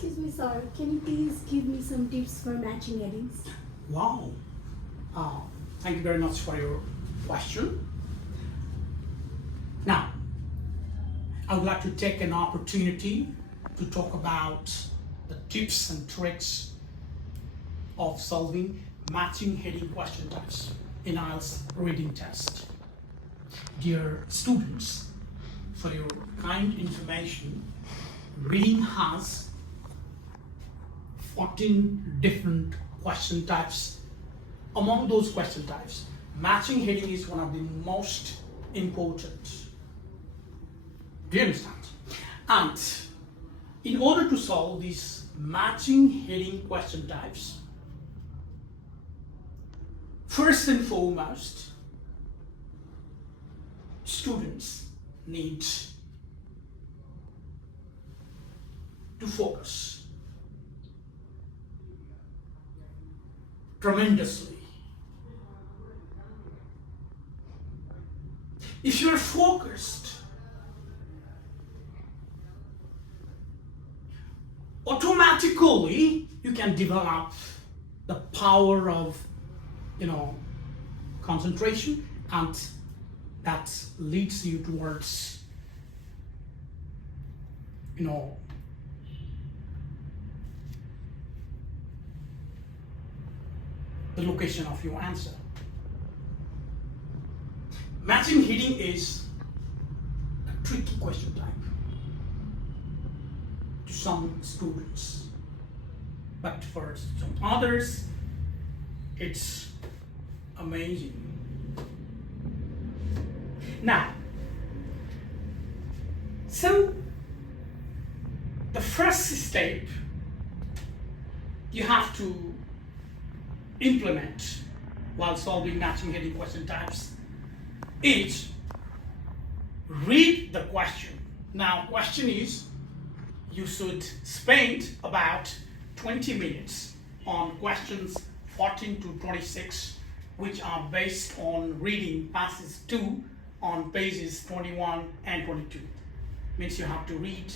Excuse me, sir. Can you please give me some tips for matching headings? Wow. Thank you very much for your question. Now, I would like to take an opportunity to talk about the tips and tricks of solving matching heading question types in IELTS reading test. Dear students, for your kind information, reading has 14 different question types. Among those question types, matching heading is one of the most important. Do you understand? And in order to solve these matching heading question types, first and foremost, students need to focus tremendously. If you're focused, automatically you can develop the power of concentration, and that leads you towards the location of your answer. Matching heading is a tricky question type to some students, but for some others it's amazing. Now, so the first step you have to implement while solving matching heading question types is read the question. Now, question is, you should spend about 20 minutes on questions 14 to 26, which are based on reading passage 2 on pages 21 and 22. Means you have to read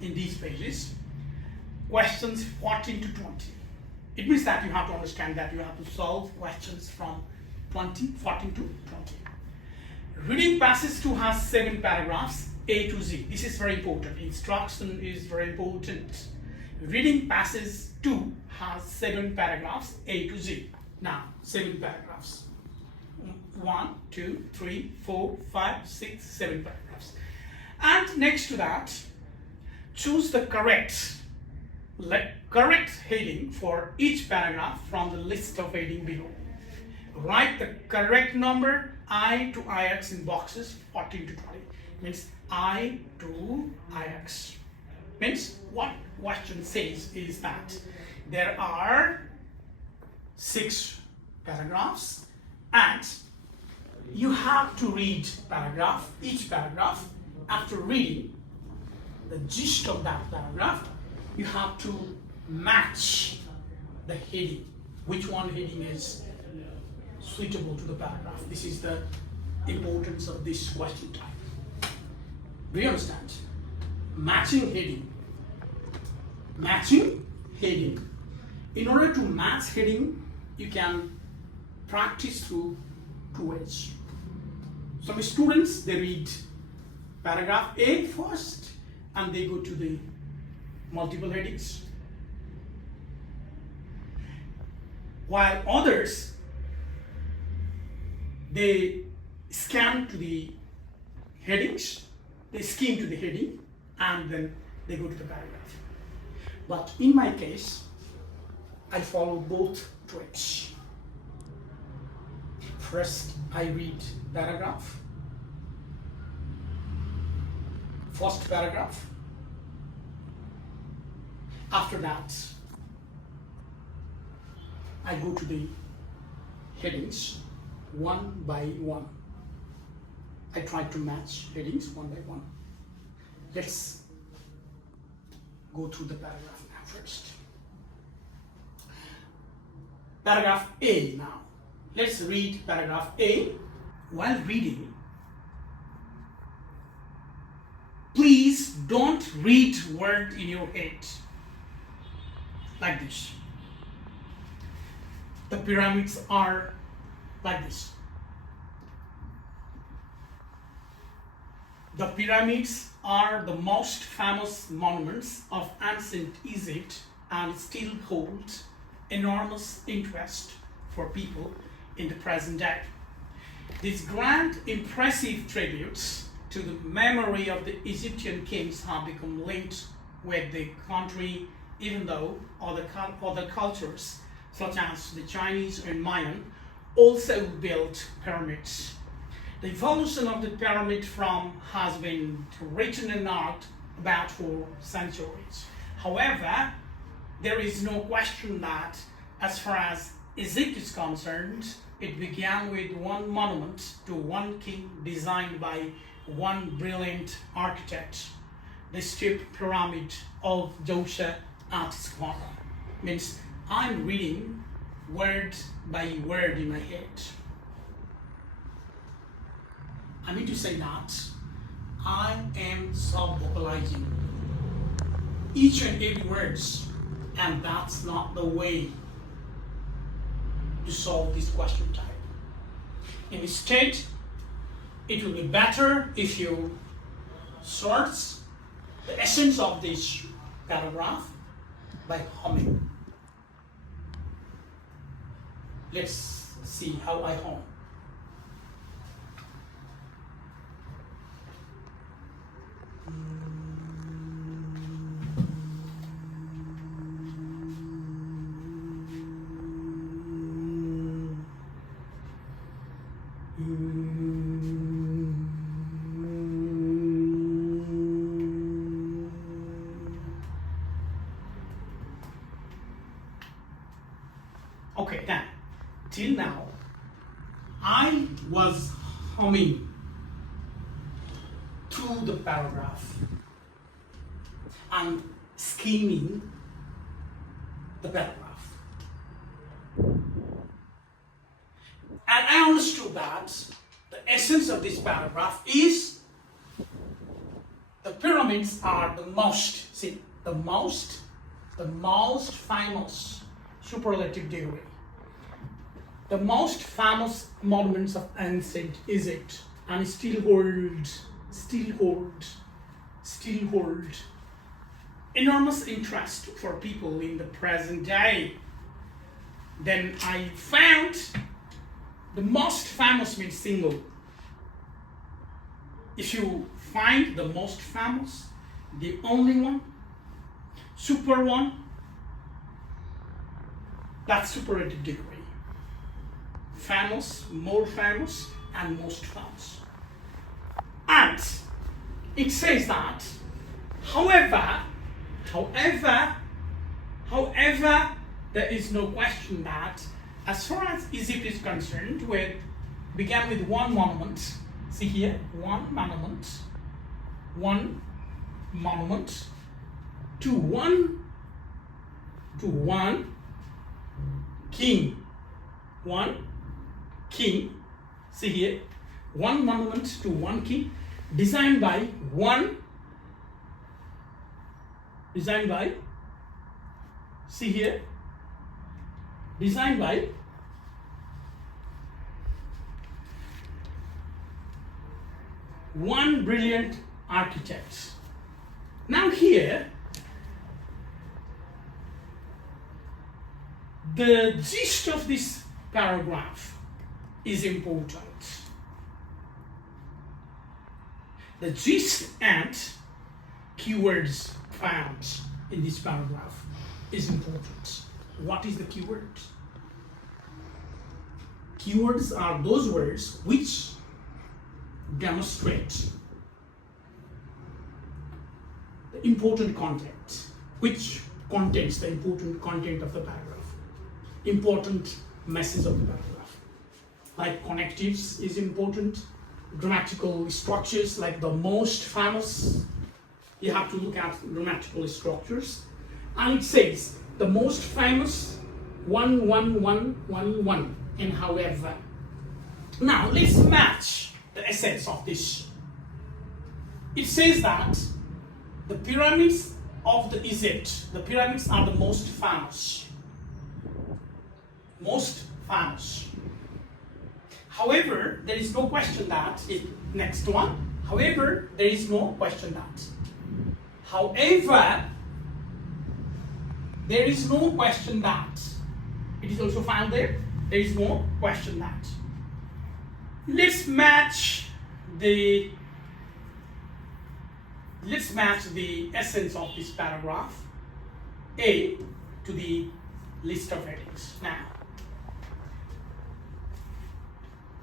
in these pages questions 14 to 20. It means that you have to understand that you have to solve questions from 14 to 20. Reading passage 2 has 7 paragraphs, A to Z. This is very important. Instruction is very important. Reading passage 2 has 7 paragraphs, A to Z. Now, 7 paragraphs. 1, 2, 3, 4, 5, 6, 7 paragraphs. And next to that, choose the correct heading for each paragraph from the list of heading below. Write the correct number I to IX in boxes 14 to 20. Means I to IX. Means what question says is that there are 6 paragraphs and you have to read each paragraph. After reading the gist of that paragraph, you have to match the heading. Which one heading is suitable to the paragraph? This is the importance of this question type. Do you understand? Matching heading. Matching heading. In order to match heading, you can practice through 2 ways. Some students, they read paragraph A first and they go to the multiple headings, while others, they scan to the headings, they skim to the heading, and then they go to the paragraph. But in my case, I follow both tricks. First, I read paragraph, first paragraph. After that, I go to the headings one by one. I try to match headings one by one. Let's go through the paragraph now first. Paragraph A now. Let's read paragraph A. While reading, please don't read word in your head. like this. The pyramids are like this. The pyramids are the most famous monuments of ancient Egypt and still hold enormous interest for people in the present day. These grand, impressive tributes to the memory of the Egyptian kings have become linked with the country, even though other cultures, such as the Chinese and Mayan, also built pyramids. The evolution of the pyramid has been written in art about for centuries. However, there is no question that, as far as Egypt is concerned, it began with one monument to one king designed by one brilliant architect. The steep pyramid of Dosha at Squara. Means I'm reading word by word in my head. I mean to say that I am sub-vocalizing each and every words, and that's not the way to solve this question type. Instead, it will be better if you search the essence of this paragraph by humming. Let's see how I hum. Okay, then, till now, I was humming through the paragraph and skimming the paragraph. And I understood that the essence of this paragraph is the pyramids are the most famous superlative degree. The most famous monuments of ancient Egypt and still hold enormous interest for people in the present day. Then I found the most famous means single. If you find the most famous, the only one, super one, that's superlative degree. Famous, more famous, and most famous. And it says that, however, there is no question that, as far as Egypt is concerned, we began with one monument. See here, one monument to one king. One king. See here, one monument to one king, designed by see here, designed by one brilliant architect. Now here, the gist of this paragraph is important. The gist and keywords found in this paragraph is important. What is the keyword? Keywords are those words which demonstrate the important content, which contains the important content of the paragraph, important message of the paragraph. Like connectives is important, grammatical structures like the most famous, you have to look at grammatical structures, and it says the most famous 11111 and however. Now let's match the essence of this. It says that the pyramids of the Egypt, the pyramids are the most famous. Most famous. However, there is no question that next one. However, there is no question that. However, there is no question that. It is also found there. There is no question that. Let's match the essence of this paragraph A to the list of headings. Now,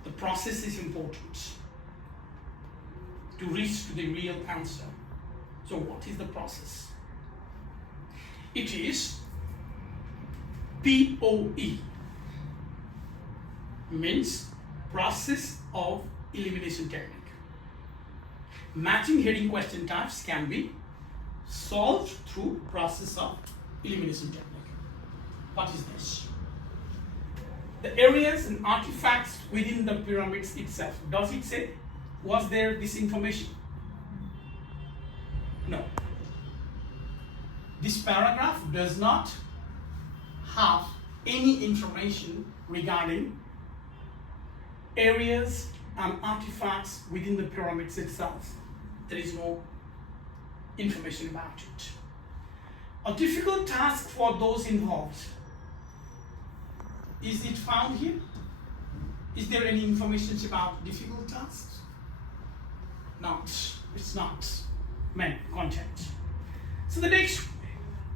the process is important to reach to the real answer. So what is the process? It is POE, means process of elimination technique. Matching heading question types can be solved through process of elimination technique. What is this? The areas and artifacts within the pyramids itself. Does it say, was there this information? No. This paragraph does not have any information regarding areas and artifacts within the pyramids itself. There is no information about it. A difficult task for those involved. Is it found here? Is there any information about difficult tasks? Not. It's not main content. So the next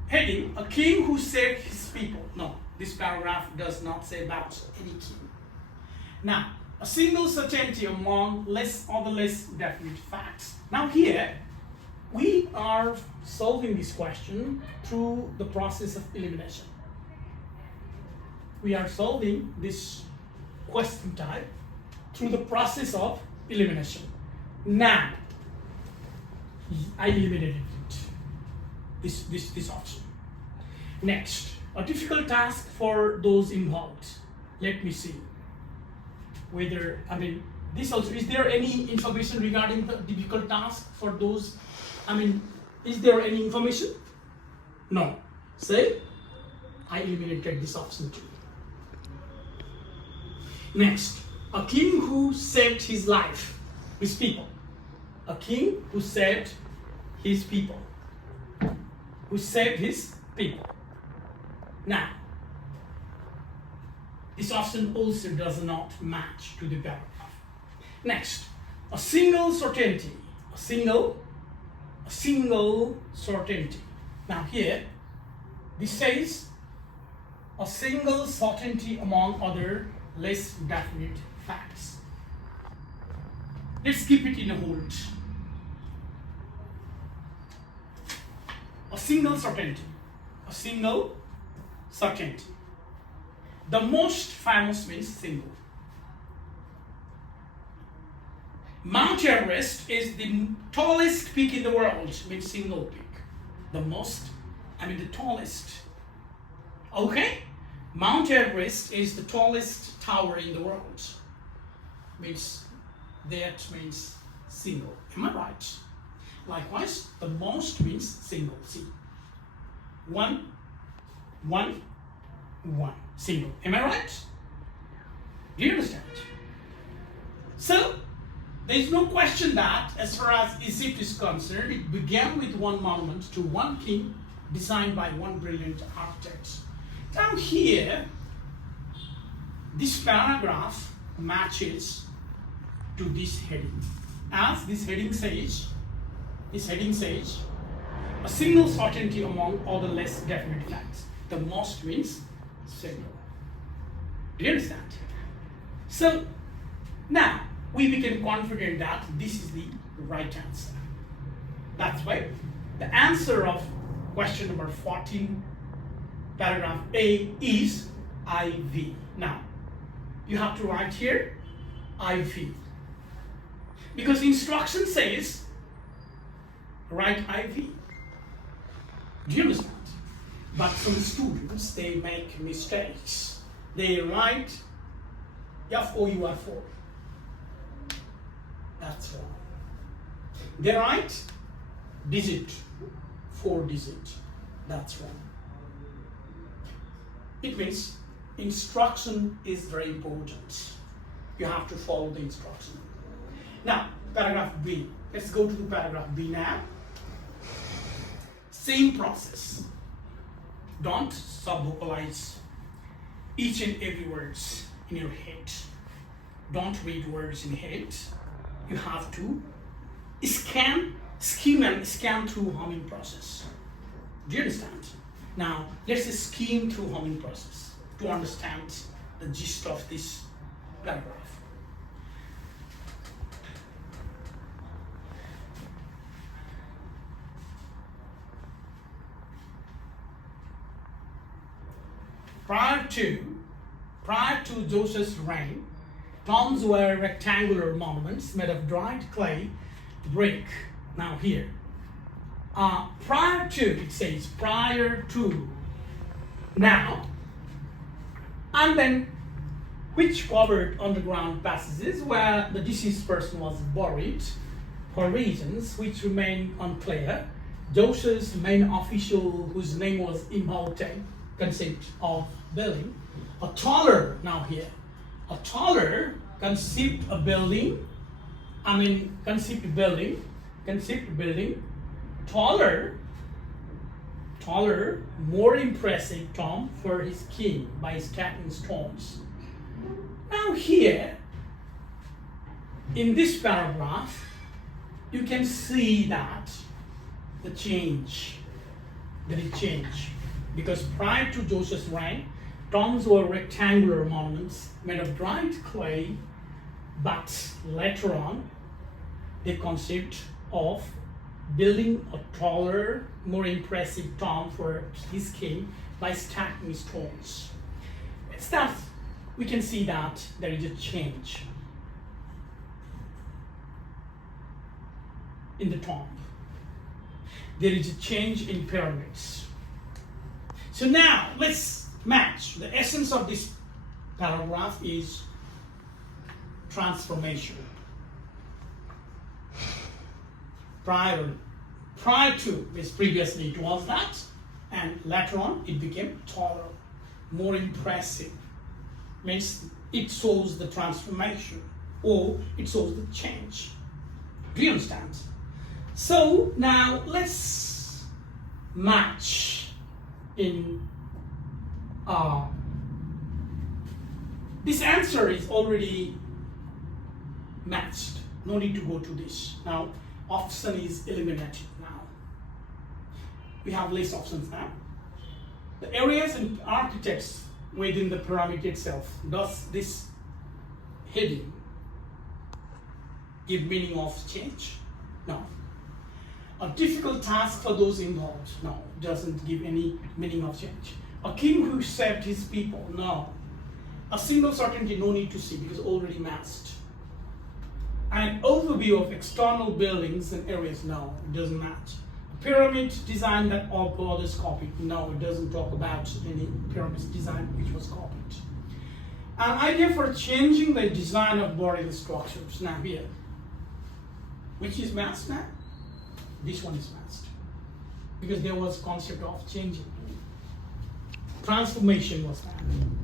heading, a king who saved his people. No, this paragraph does not say about any king. Now, a single certainty among less definite facts. Now here, we are solving this question through the process of elimination. We are solving this question type through the process of elimination. Now, I eliminated it. This option. Next, a difficult task for those involved. Let me see whether, this also, is there any information regarding the difficult task for those, is there any information? No. Say, I eliminated this option too. Next, a king who saved his life, his people. A king who saved his people. Who saved his people. Now, this option also does not match to the paragraph. Next, a single certainty. A single certainty. Now here, this says a single certainty among other less definite facts. Let's keep it in a hold. A single certainty. A single certainty. The most famous means single. Mount Everest is the tallest peak in the world, means single peak. The tallest. Okay? Mount Everest is the tallest tower in the world. That means single. Am I right? Likewise, the most means single. See. One. Single. Am I right? Do you understand? So, there is no question that as far as Egypt is concerned, it began with one monument to one king designed by one brilliant architect. Down here, this paragraph matches to this heading. As this heading says, a single certainty among all the less definite facts. The most means single. Do you understand? So, now, we became confident that this is the right answer. That's why the answer of question number 14, paragraph A is IV. Now, you have to write here IV. Because instruction says write IV. Do you understand? But some students, they make mistakes. They write FOUR4. That's wrong. They write digit 4 digit. That's wrong. It means instruction is very important. You have to follow the instruction. Now, paragraph B. Let's go to the paragraph B now. Same process. Don't sub-vocalize each and every words in your head. Don't read words in head. You have to skim and scan through humming process. Do you understand? Now, let's skim through humming process to understand the gist of this paragraph. Prior to Joseph's reign, tombs were rectangular monuments made of dried clay, brick. Now here, prior to, it says prior to, now, and then which covered underground passages where the deceased person was buried for reasons which remain unclear. Joseph's main official, whose name was Imhotep, conceived of building a taller, now here, a taller conceived building, taller, more impressive tomb for his king by stacking stones. Now here, in this paragraph, you can see that the change, because prior to Joseph's reign, tombs were rectangular monuments made of dried clay, but later on, they conceived of building a taller, more impressive tomb for his king by stacking stones. It's that we can see that there is a change in the tomb. There is a change in pyramids. So now let's match. The essence of this paragraph is transformation. Prior to is previously it was that, and later on it became taller, more impressive. Means it shows the transformation or it shows the change. Do you understand? So now let's match in this answer is already matched. No need to go to this. Now option is eliminated now. We have less options now. The areas and architects within the pyramid itself. Does this heading give meaning of change? No. A difficult task for those involved? No, it doesn't give any meaning of change. A king who saved his people? No. A single certainty, no need to see because already matched. An overview of external buildings and areas? No, it doesn't match. A pyramid design that all others copied? No, it doesn't talk about any pyramid design which was copied. An idea for changing the design of burial structures? Now here, which is matched now? This one is matched because there was concept of changing. Transformation was found.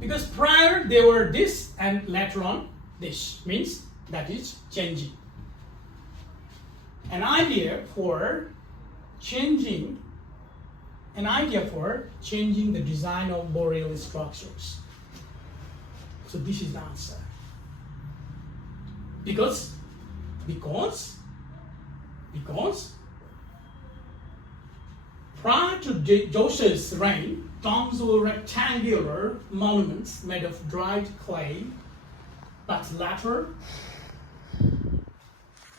Because prior they were this and later on this, means that is changing. An idea for changing the design of burial structures. So this is the answer. Because prior to Joseph's reign, tombs were rectangular monuments made of dried clay, but later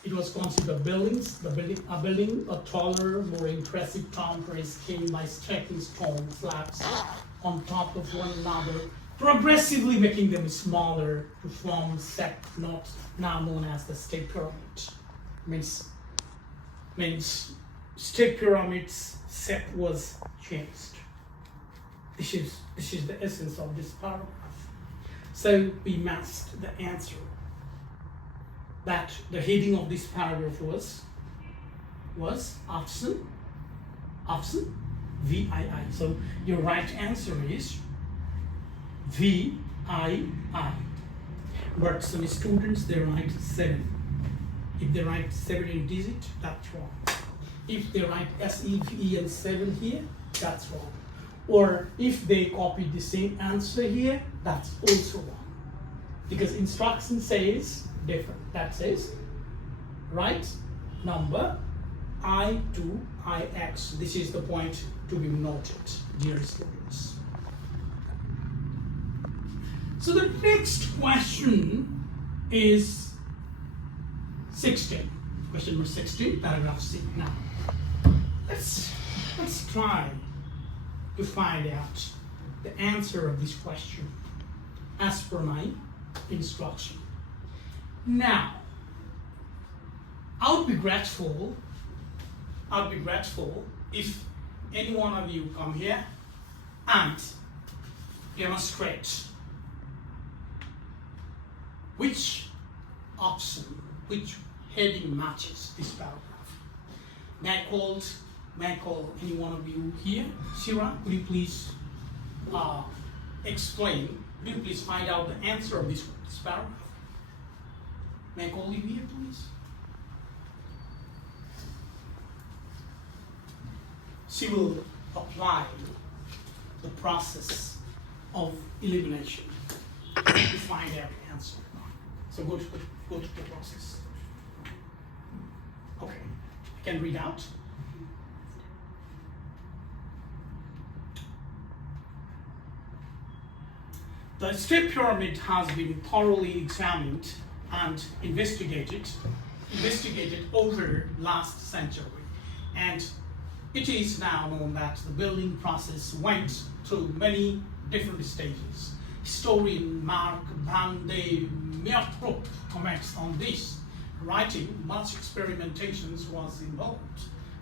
it was conceived of building a taller, more impressive tomb for his king by stacking stone slabs on top of one another, progressively making them smaller to form a set not now known as the state pyramid. Means state pyramid's set was changed. This is the essence of this paragraph. So we matched the answer. That the heading of this paragraph was was option VII. So your right answer is VII. But some students, they write 7. If they write 17 digit, that's wrong. If they write SEV and 7 here, that's wrong. Or if they copy the same answer here, that's also wrong. Because instruction says different. That says write number I to IX. This is the point to be noted, dear students. So the next question is 16. Question number 16, paragraph C. Now, let's try to find out the answer of this question as per my instruction. Now, I would be grateful if any one of you come here and demonstrate which option, which heading matches this paragraph. May I call any one of you here? Sira, could you please explain? Could you please find out the answer of this paragraph? May I call you here, please? She will apply the process of elimination to find every answer. So go to the process. Okay, I can read out. The step pyramid has been thoroughly examined and investigated over last century, and it is now known that the building process went through many different stages. Historian Mark van de Meertrup comments on this, writing, much experimentations was involved,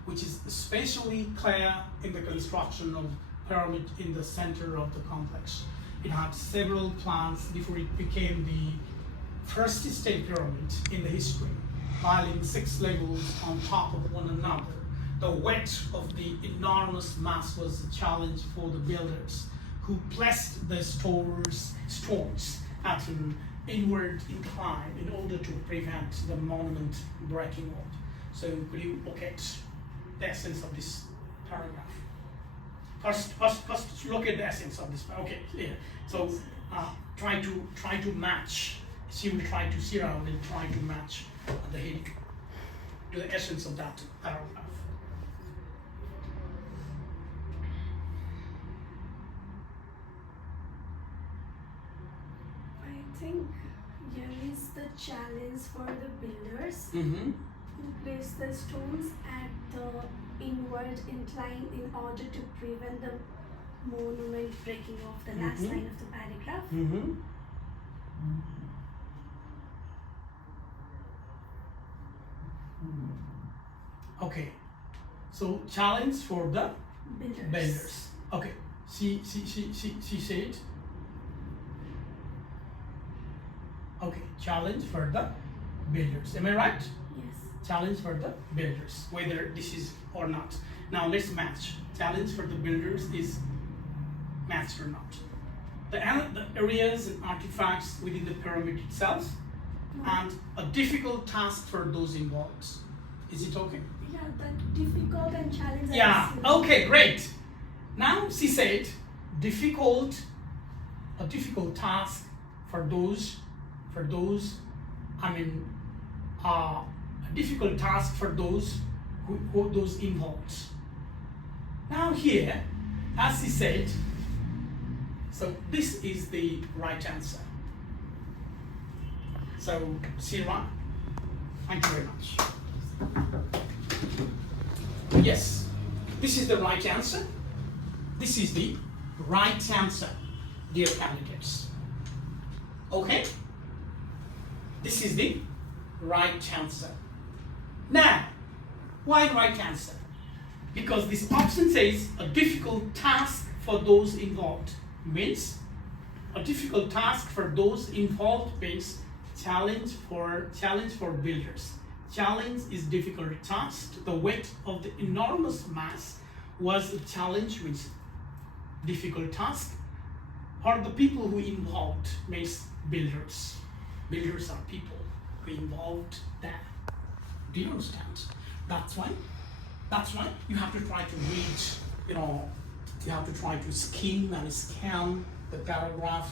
which is especially clear in the construction of pyramid in the center of the complex. It had several plans before it became the first state pyramid in the history, piling 6 levels on top of one another. The weight of the enormous mass was a challenge for the builders, who placed the stones at an inward incline in order to prevent the monument breaking out. So could you look at the essence of this paragraph? First look at the essence of this. Okay, clear. So try to match. She will try to see around and try to match the heading to the essence of that paragraph. I think here is the challenge for the builders Mm-hmm. who place the stones at the inward incline in order to prevent the monument breaking off, the last line of the paragraph. Mm-hmm. Okay, so challenge for the builders. Okay, she said. Okay, challenge for the builders. Am I right? Yes. Challenge for the builders, whether this is or not. Now let's match. Challenge for the builders is matched or not. The areas and artifacts within the pyramid itself, and a difficult task for those involved. Is it okay? Yeah, that difficult and challenge. Yeah, okay, great. Now she said a difficult task for those, a difficult task for those who those involved. Now here, as she said, so this is the right answer. So, Sirma, thank you very much. Yes, this is the right answer. This is the right answer, dear candidates. Okay? This is the right answer. Now, why right answer? Because this option says a difficult task for those involved. Means a difficult task for those involved means challenge for builders. challenge is difficult task. The weight of the enormous mass was a challenge, means difficult task. Or the people who involved means builders. Builders are people who involved that. Do you understand? That's why you have to try to read, you have to try to skim and scan the paragraph's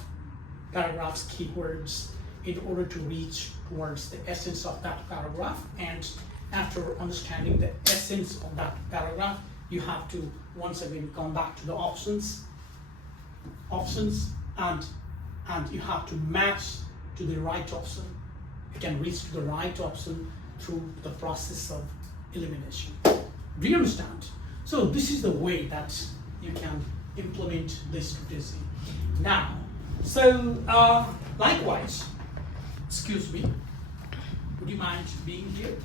keywords in order to reach towards the essence of that paragraph. And after understanding the essence of that paragraph, you have to once again come back to the options, and you have to match to the right option. You can reach to the right option through the process of elimination. Do you understand? So this is the way that you can implement this strategy. Now, so likewise, excuse me, would you mind being here?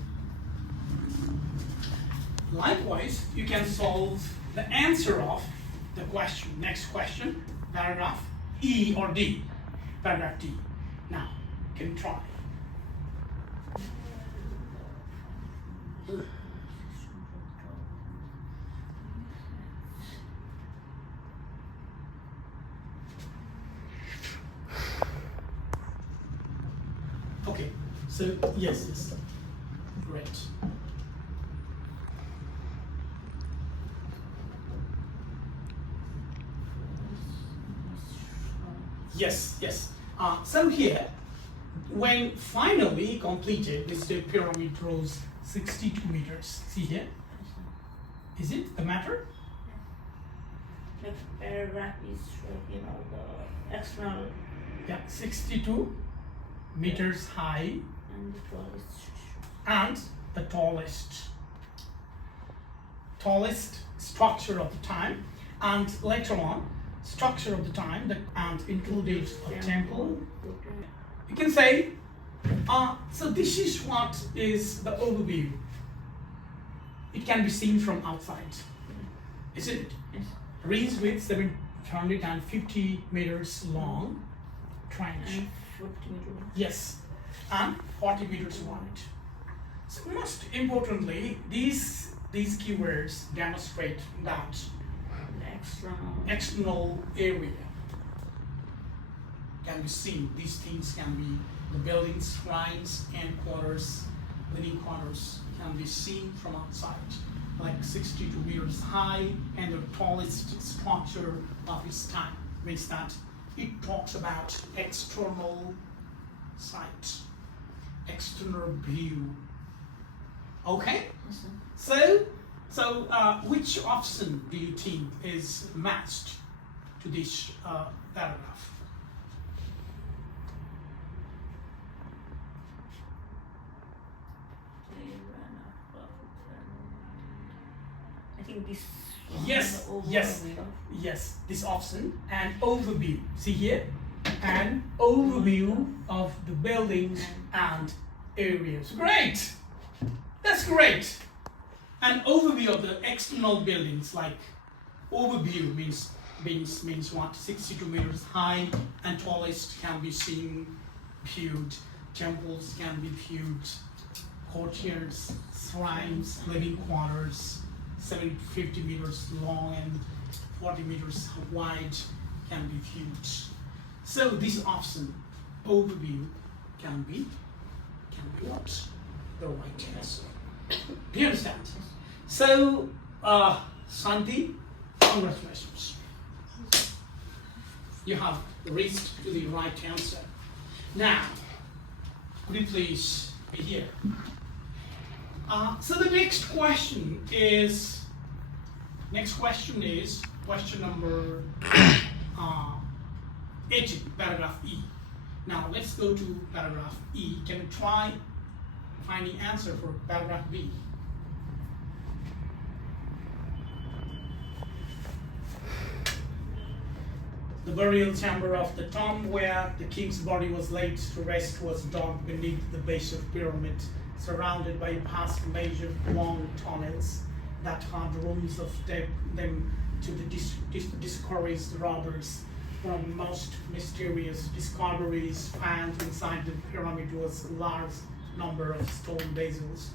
Likewise, you can solve the answer of the question, next question, paragraph E or D, paragraph D. Now, you can try. Okay, so yes, great. Yes. So here, when finally completed, this pyramid rose 62 meters. See here? Is it the matter? The paragraph is, the external. Yeah, 62 meters high And the tallest. and the tallest structure of the time, and later on structure of the time that and included a temple. You can say, so this is what is the overview. It can be seen from outside, isn't it? Yes. Reads with 750 meters long trench. And 40 meters. Yes, and 40 meters wide. So most importantly, these keywords demonstrate that The external area can be seen. These things can be the buildings, shrines, and quarters, living quarters can be seen from outside, like 62 meters high, and the tallest structure of its time. Means that it talks about external sight, external view. Okay? Yes. So which option do you think is matched to this paragraph? I think this one, Yes, the overview. yes, this option, an overview. See here? An overview of the buildings and areas. Great! That's great! An overview of the external buildings, like overview means what? 62 meters high and tallest can be seen, viewed. Temples can be viewed. Courtyards, shrines, living quarters, 750 meters long and 40 meters wide can be viewed. So this option, overview, can be what? The right answer. Do you understand? So, Santi, congratulations. You have reached to the right answer. Now, could you please be here? So the next question is question number 18, paragraph E. Now let's go to paragraph E. Can you try finding answer for paragraph B? The burial chamber of the tomb where the king's body was laid to rest was dug beneath the base of the pyramid, surrounded by vast measured long tunnels that had rooms of them to discourage the robbers. One of the most mysterious discoveries found inside the pyramid was a large number of stone vessels.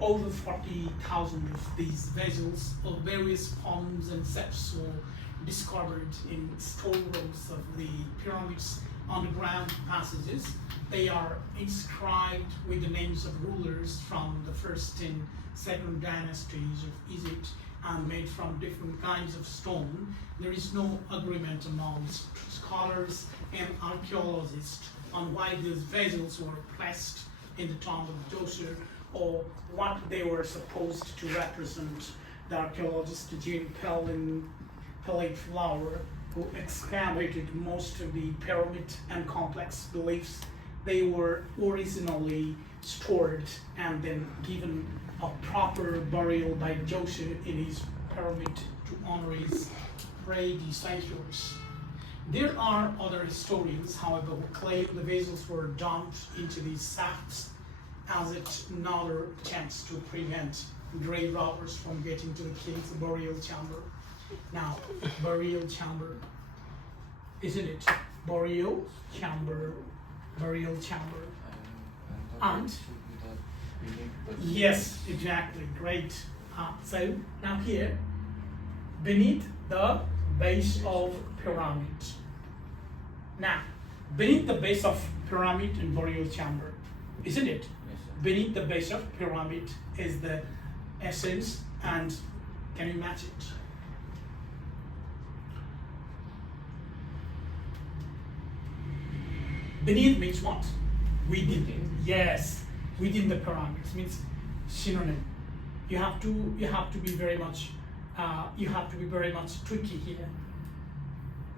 Over 40,000 of these vessels of various forms and shapes were discovered in storerooms of the pyramids underground passages. They are inscribed with the names of rulers from the first and second dynasties of Egypt and made from different kinds of stone. There is no agreement among scholars and archaeologists on why these vessels were placed in the tomb of Joseph or what they were supposed to represent. The archaeologist Jean Flower, who excavated most of the pyramid and complex believes they were originally stored and then given a proper burial by Joseph in his pyramid to honor his predecessors. There are other historians, however, who claim the vessels were dumped into these shafts as another chance to prevent grave robbers from getting to the king's burial chamber. Now, burial chamber, isn't it? Burial chamber. And yes, exactly, great. So now here, beneath the base of pyramid. Now, beneath the base of pyramid and burial chamber, isn't it? Beneath the base of pyramid is the essence, and can you match it? Beneath means what? Within. Yes, within the pyramids means synonym. You have to be very much tricky here.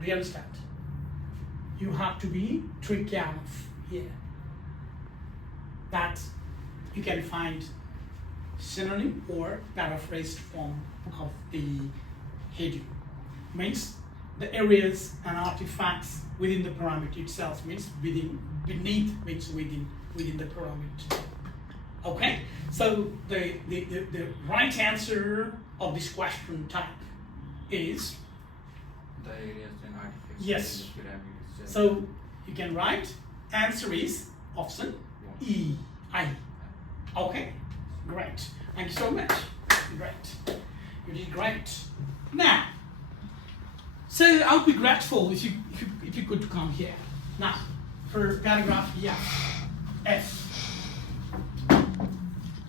Do you understand? You have to be tricky enough here that you can find synonym or paraphrased form of the heading. Means the areas and artifacts within the pyramid itself means within, beneath means within the pyramid. Okay, so the right answer of this question type is the areas and artifacts. yes. In the pyramid itself. So you can write answer is option E. I. Okay, great. Thank you so much. Great. You did great. Now, so I would be grateful if you could come here. Now, for paragraph F.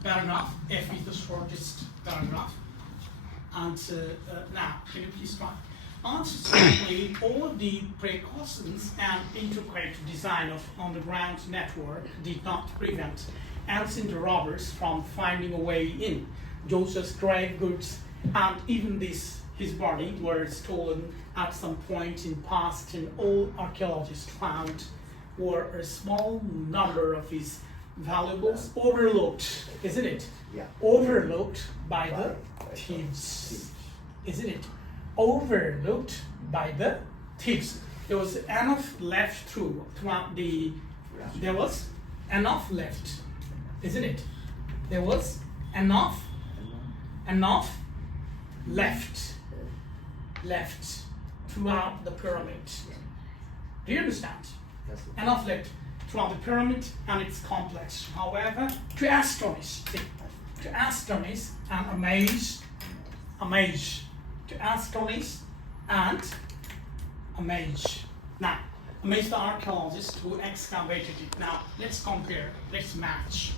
Paragraph F is the shortest paragraph. And now, can you please try? Unfortunately, all the precautions and intricate design of underground network did not prevent ancient robbers from finding a way in. Joseph's grave goods and even his body were stolen at some point in past, and all archaeologists found were a small number of his valuables overlooked, isn't it? Yeah. Overlooked by the thieves, isn't it? Overlooked by the thieves. There was enough left throughout the. There was enough left, isn't it? There was enough left throughout the pyramid. Do you understand? Yes. Enough left throughout the pyramid and its complex. However, to astonish and amaze, to astonish and amaze. Now, amaze the archaeologists who excavated it. Now, let's compare, let's match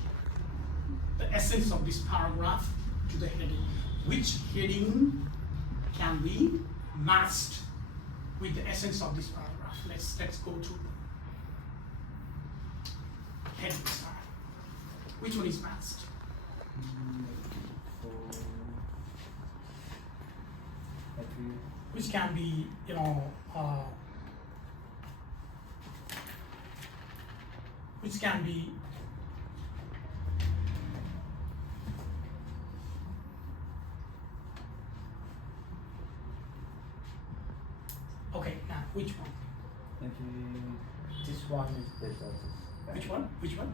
the essence of this paragraph to the heading. Which heading can be matched with the essence of this paragraph? Let's go to headings. Which one is matched? Which can be, which can be okay, now which one? This one is better. Which one? This one.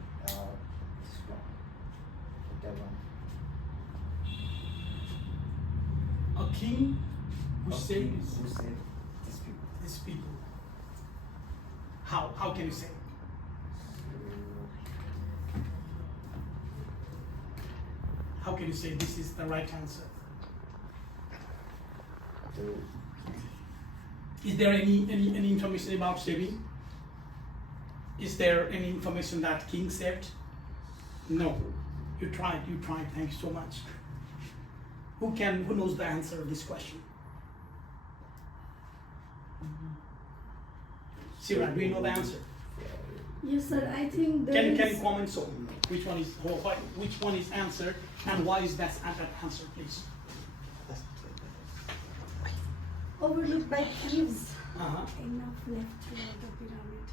That one. A king who Okay, saves who saved these people? his people. How can you say? can you say this is the right answer? Is there any information about saving? Is there any information that King saved? No. You tried. Thank you so much. Who knows the answer to this question? Sira, do you know the answer? Yes, sir. I think there Can is you comment so which one is answered and why is that answer, please? overlooked by thieves. Uh-huh. Enough left throughout the pyramid.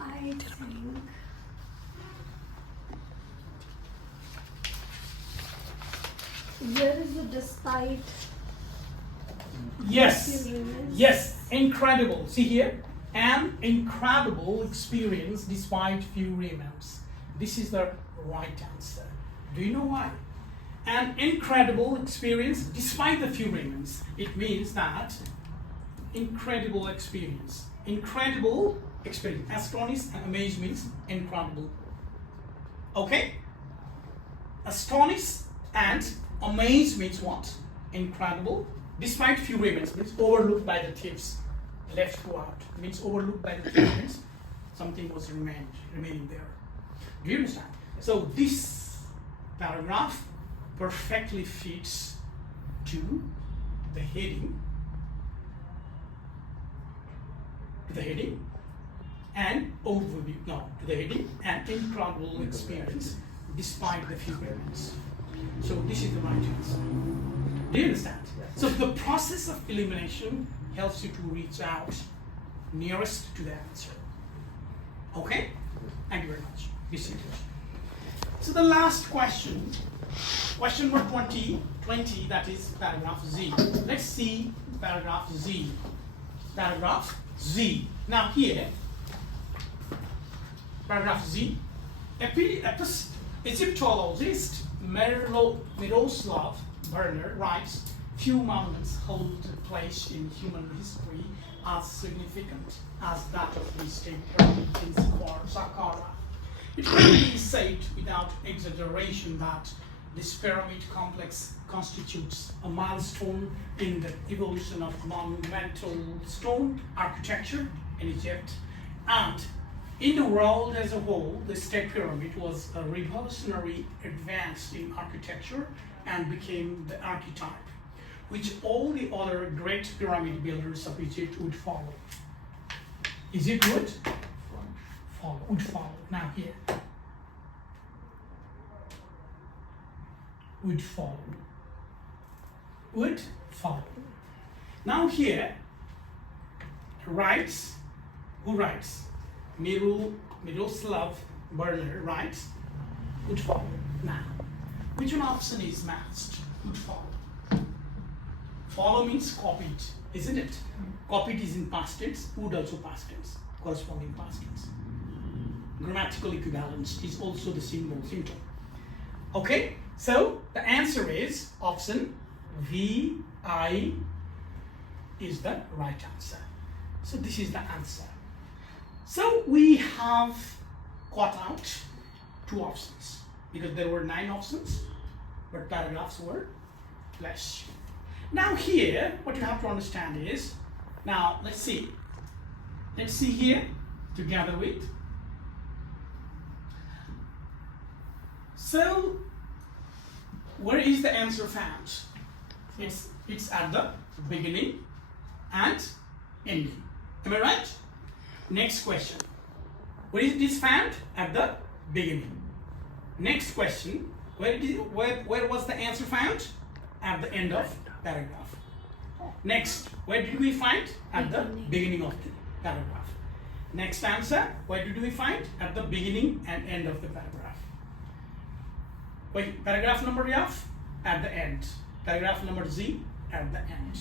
I think there is a despite Yes. few remains. Yes. Incredible. See here? An incredible experience despite few remains. This is the right answer. Do you know why? An incredible experience despite the few remains. It means that incredible experience. Incredible experience. Astonished and amazed means incredible. Okay? Astonished and amazed means what? Incredible. Despite few remains means overlooked by the thieves. Left throughout means overlooked by the thieves means something was remaining there. Do you understand? So this paragraph perfectly fits to the heading, and overview. No, to the heading and incredible experience despite the few remains. So this is the right answer. Do you understand? So the process of elimination helps you to reach out nearest to the answer. Okay? Thank you very much. Be seated. So the last question, question number 20, that is paragraph Z. Let's see paragraph Z. Paragraph Z. Now here, paragraph Z, Egyptologist Miroslav Werner writes, few monuments hold a place in human history as significant as that of the state pyramid in Saqqara. It can be said without exaggeration that this pyramid complex constitutes a milestone in the evolution of monumental stone architecture in Egypt, and in the world as a whole. The state pyramid was a revolutionary advance in architecture and became the archetype which all the other great pyramid builders of Egypt would follow. Is it good? Follow, would follow. Now here. Would follow. Would follow. Now here, writes, who writes? Miroslav Werner writes, would follow. Now, which one option is matched? Would follow. Follow means copied, isn't it? Copied is in past tense, would also past tense, corresponding past tense. Grammatical equivalence is also the symptom. Okay, so the answer is option VI is the right answer. So this is the answer. So we have got out 2 options because there were 9 options, but paragraphs were less. Now here, what you have to understand is, now let's see here together with. So where is the answer found? It's at the beginning and ending. Am I right? Next question. Where is this found? At the beginning. Next question. Where was the answer found? At the end of paragraph. Next, where did we find? At the beginning of the paragraph. Next answer, where did we find? At the beginning and end of the paragraph. Wait, paragraph number F? At the end. Paragraph number Z? At the end.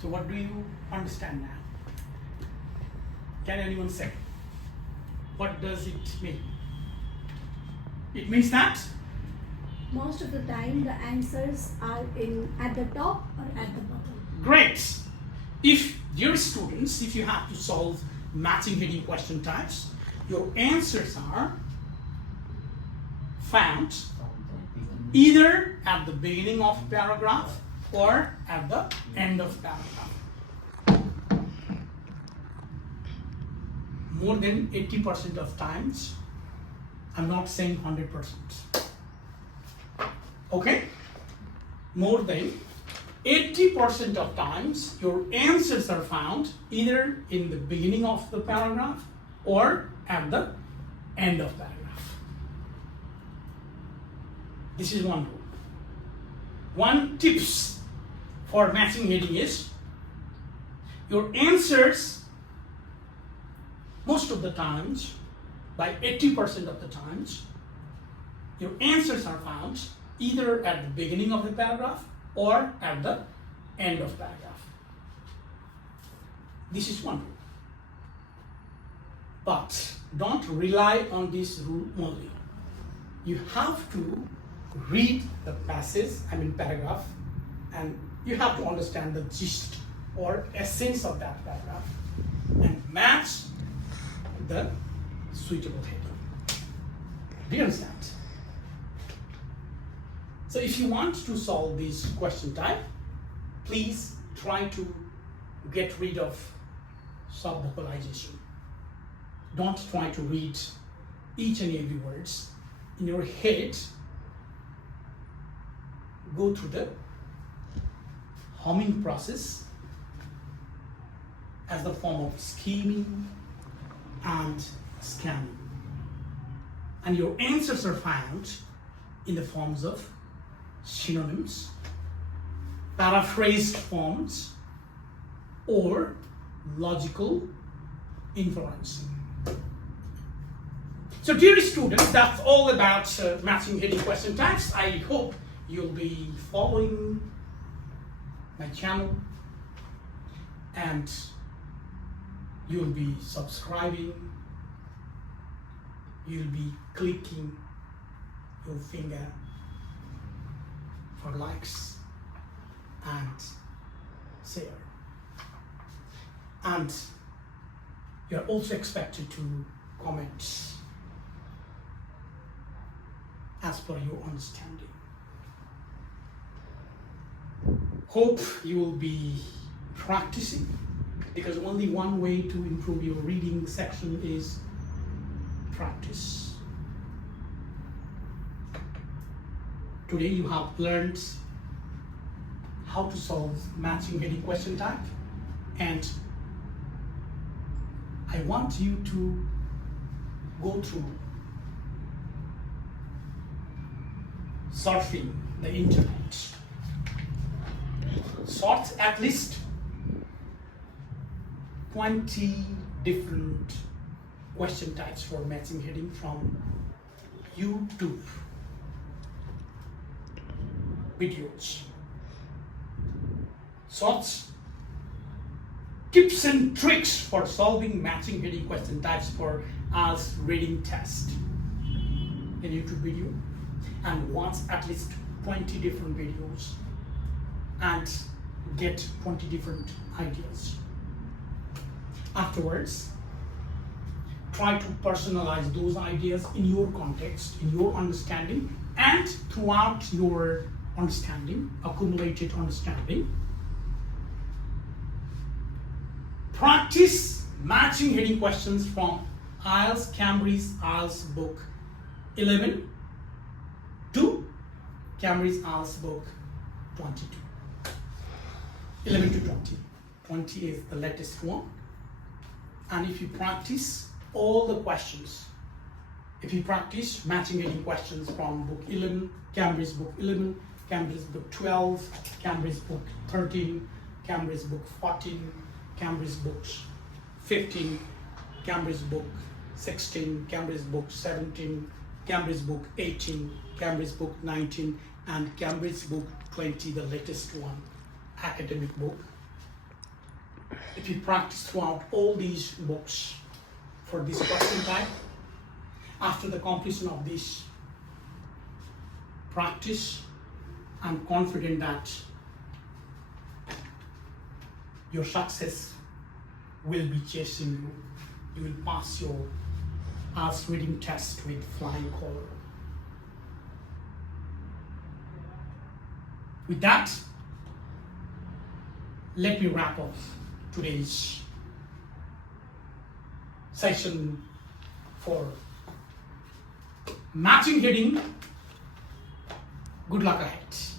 So what do you understand now? Can anyone say? What does it mean? It means that Most of the time, the answers are at the top or at the bottom. great. If, dear students, if you have to solve matching heading question types, your answers are found either at the beginning of paragraph or at the end of paragraph. More than 80% of times, I'm not saying 100%. Okay? More than 80% of times, your answers are found either in the beginning of the paragraph or at the end of paragraph. This is one rule. One tips for matching heading is your answers, most of the times, by 80% of the times, your answers are found either at the beginning of the paragraph or at the end of paragraph. This is one rule. But don't rely on this rule only. You have to read the paragraph, and you have to understand the gist or essence of that paragraph and match the suitable heading. Do you understand? So if you want to solve this question type, please try to get rid of sub-vocalization. Don't try to read each and every words in your head. Go through the humming process as the form of scheming and scanning. And your answers are found in the forms of synonyms, paraphrased forms, or logical inferencing. So dear students, that's all about matching heading question types. I hope you'll be following my channel and you'll be subscribing, you'll be clicking your finger for likes and share. And you're also expected to comment as per your understanding. Hope you will be practicing, because only one way to improve your reading section is practice. Today you have learned how to solve matching heading question type, and I want you to go through surfing the internet. Sort at least 20 different question types for matching heading from YouTube videos. Sort tips and tricks for solving matching heading question types for IELTS reading test in YouTube video, and watch at least 20 different videos and get 20 different ideas. Afterwards, try to personalize those ideas in your context, in your understanding, and throughout your understanding, accumulated understanding. Practice matching heading questions from IELTS Cambridge IELTS Book 11 to Cambridge IELTS Book 22. 11 to 20. 20 is the latest one. And if you practice all the questions, if you practice matching heading questions from Book 11, Cambridge Book 11, Cambridge Book 12, Cambridge Book 13, Cambridge Book 14, Cambridge Book 15, Cambridge Book 16, Cambridge Book 17, Cambridge Book 18, Cambridge Book 19, and Cambridge Book 20, the latest one, academic book. If you practice throughout all these books for this question type, after the completion of this practice, I'm confident that your success will be chasing you. You will pass your IELTS reading test with flying color. With that, let me wrap up today's session for matching heading. Good luck ahead.